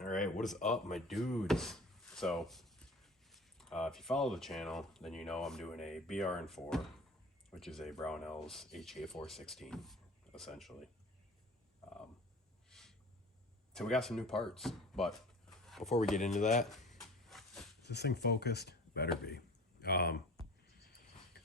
All right, what is up, my dudes? So, if you follow the channel, then you know I'm doing a BRN4, which is a Brownells HA416, essentially. So we got some new parts, but before we get into that, is this thing focused? Better be.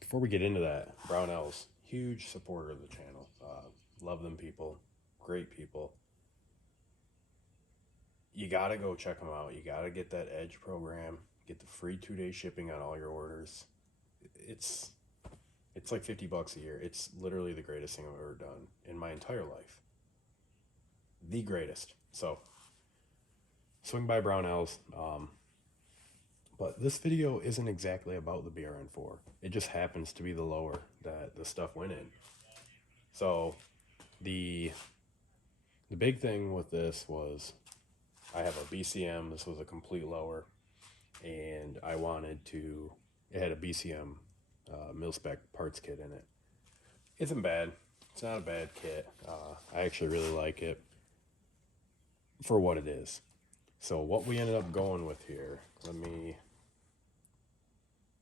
Before we get into that, Brownells, huge supporter of the channel. Love them people, great people. You gotta go check them out. You gotta get that Edge program. Get the free 2-day shipping on all your orders. It's like $50 a year. It's literally the greatest thing I've ever done in my entire life. The greatest. So swing by Brownells. But this video isn't exactly about the BRN4. It just happens to be the lower that the stuff went in. So the big thing with this was I have a BCM. This was a complete lower, and I wanted to, it had a BCM mil-spec parts kit in it. Isn't bad. It's not a bad kit. I actually really like it for what it is. So what we ended up going with here, I don't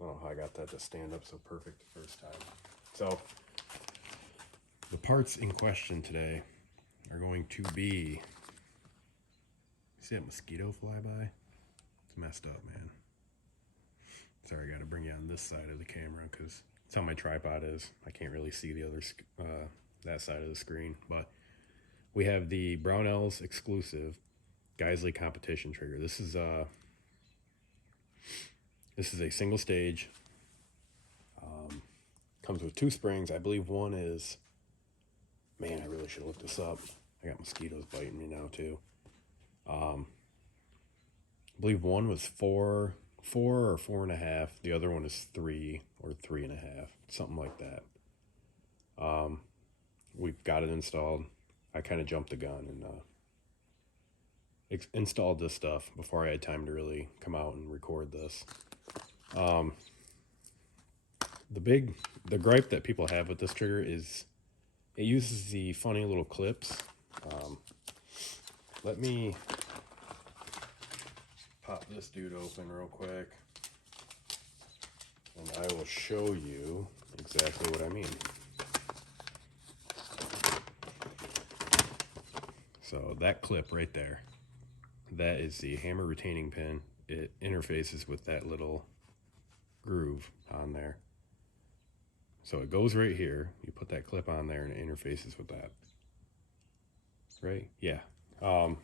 know how I got that to stand up so perfect the first time. So the parts in question today are going to be, see that mosquito fly by? It's messed up, man. Sorry, I gotta bring you on this side of the camera because it's how my tripod is. I can't really see the other, that side of the screen. But we have the Brownells exclusive Geissele competition trigger. This is a single stage. Comes with 2 springs. I believe one is, man, I really should look this up. I got mosquitoes biting me now too. I believe one was 4 or 4.5. The other one is 3 or 3.5, something like that. We've got it installed. I kind of jumped the gun and installed this stuff before I had time to really come out and record this. The gripe that people have with this trigger is it uses the funny little clips. Let me pop this dude open real quick and I will show you exactly what I mean. So that clip right there, that is the hammer retaining pin. It interfaces with that little groove on there. So it goes right here. You put that clip on there and it interfaces with that. Right? Yeah. I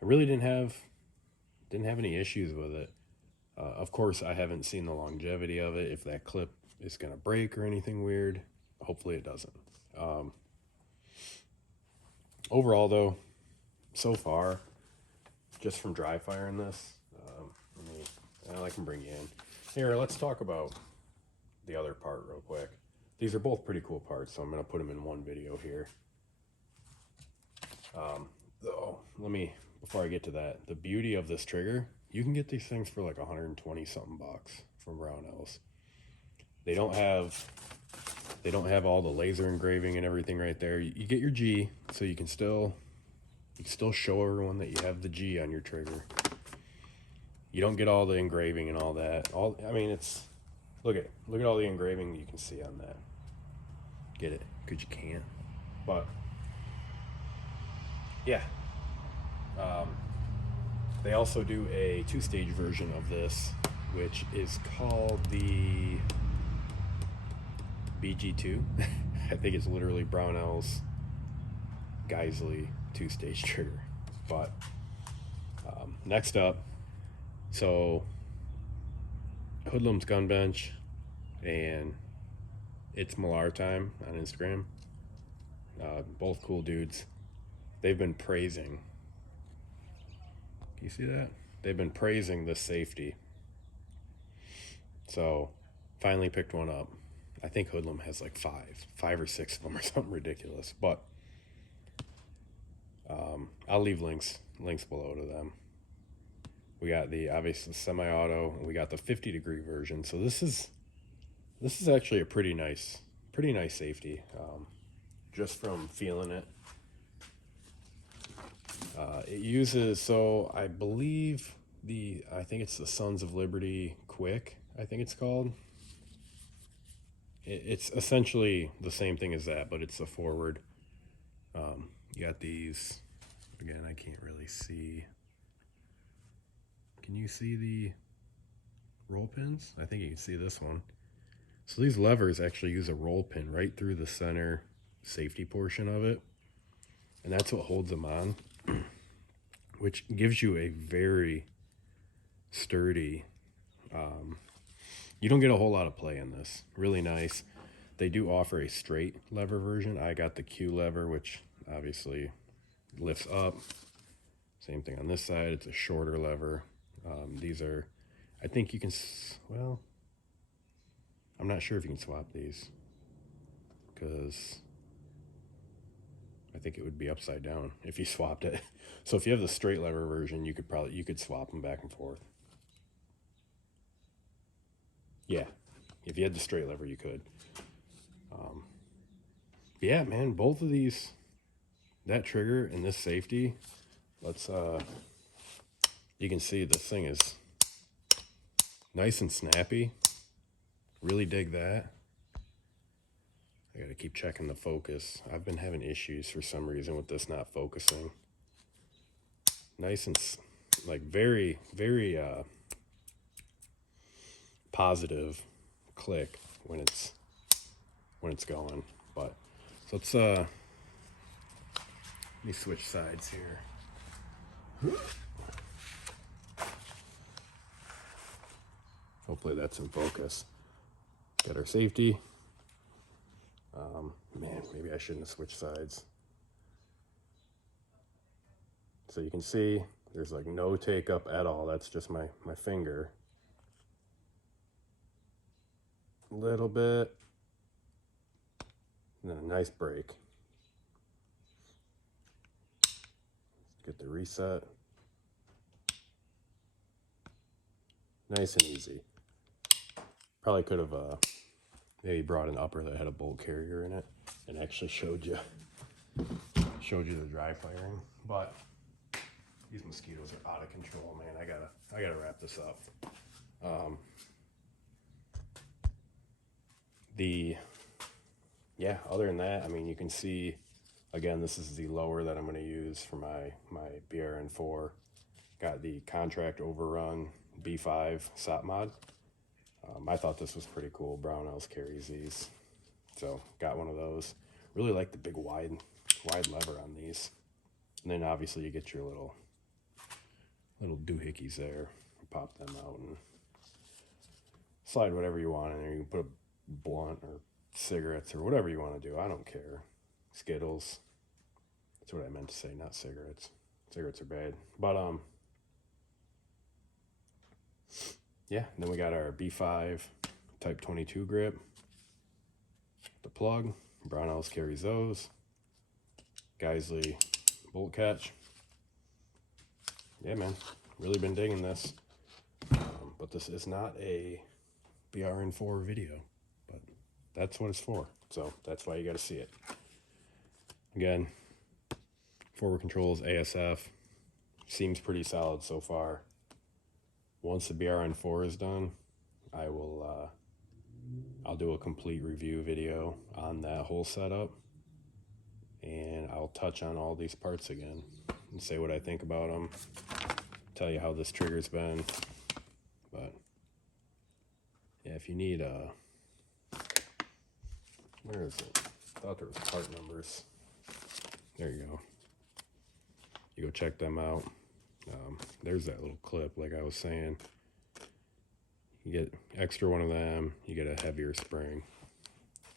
really didn't have any issues with it. Of course, I haven't seen the longevity of it, if that clip is going to break or anything weird. Hopefully it doesn't. Overall, though, so far, just from dry firing this, I can bring you in. Here, let's talk about the other part real quick. These are both pretty cool parts, so I'm going to put them in one video here. Though, before I get to that, the beauty of this trigger, you can get these things for like 120 something bucks from Brownells. They don't have all the laser engraving and everything right there. You get your G, so you can still show everyone that you have the G on your trigger. You don't get all the engraving and all that. It's look at all the engraving you can see on that. Get it? Because you can't. But yeah. They also do a 2-stage version of this, which is called the BG2. I think it's literally Brownells Geissele 2-stage trigger. But next up, so Hoodlum's Gun Bench and It's Millar Time on Instagram. Both cool dudes. They've been praising. You see that? They've been praising this safety. So finally picked one up. I think Hoodlum has like 5 or 6 of them or something ridiculous. But I'll leave links below to them. We got the obviously semi-auto, and we got the 50-degree version. So this is actually a pretty nice safety. Just from feeling it, it uses, so I believe I think it's the Sons of Liberty Quick, I think it's called. It's essentially the same thing as that, but it's the forward. You got these, again, I can't really see. Can you see the roll pins? I think you can see this one. So these levers actually use a roll pin right through the center safety portion of it. And that's what holds them on, which gives you a very sturdy, you don't get a whole lot of play in this. Really nice. They do offer a straight lever version. I got the Q lever, which obviously lifts up. Same thing on this side. It's a shorter lever. These are, I think you can, well, I'm not sure if you can swap these, because I think it would be upside down if you swapped it. So if you have the straight lever version, you could swap them back and forth. Yeah, if you had the straight lever, you could. Yeah, man, both of these, that trigger and this safety, let's, you can see this thing is nice and snappy. Really dig that. I gotta keep checking the focus. I've been having issues for some reason with this not focusing. Nice and like very, very positive click when it's going. But so let's let me switch sides here. Hopefully that's in focus. Got our safety. Man, maybe I shouldn't have switched sides. So you can see there's like no take up at all. That's just my finger. A little bit. And then a nice break. Get the reset. Nice and easy. Probably could have maybe brought an upper that had a bolt carrier in it and actually showed you the dry firing. But these mosquitoes are out of control, man. I gotta wrap this up. Yeah, other than that, I mean, you can see, again, this is the lower that I'm going to use for my BRN4. Got the Contract Overrun B5 SOP mod. I thought this was pretty cool. Brownells carries these, so got one of those. Really like the big wide lever on these. And then obviously you get your little doohickeys there. Pop them out and slide whatever you want in there. You can put a blunt or cigarettes or whatever you want to do. I don't care. Skittles. That's what I meant to say, not cigarettes. Cigarettes are bad. But yeah, and then we got our B5 Type 22 grip. The plug. Brownells carries those. Geissele bolt catch. Yeah, man. Really been digging this. But this is not a BRN4 video. But that's what it's for. So that's why you got to see it. Again, forward controls, ASF. Seems pretty solid so far. Once the BRN4 is done, I'll do a complete review video on that whole setup, and I'll touch on all these parts again and say what I think about them, tell you how this trigger's been. But yeah, if you need where is it? I thought there was part numbers. There you go. You go check them out. There's that little clip, like I was saying. You get extra one of them, you get a heavier spring.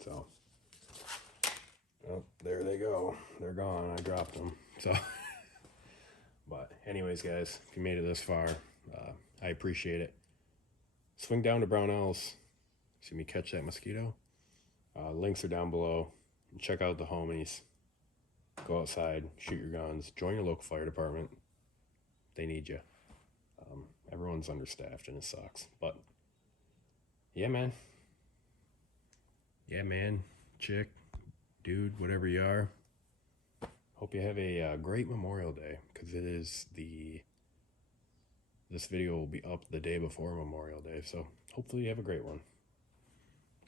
So, oh, there they go. They're gone. I dropped them. So, but anyways, guys, if you made it this far, I appreciate it. Swing down to Brownells. See me catch that mosquito. Links are down below. Check out the homies. Go outside, shoot your guns, join your local fire department. They need you. Everyone's understaffed and it sucks. But yeah, man. Yeah, man, chick, dude, whatever you are. Hope you have a great Memorial Day, because it is this video will be up the day before Memorial Day, so hopefully you have a great one.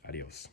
Adios.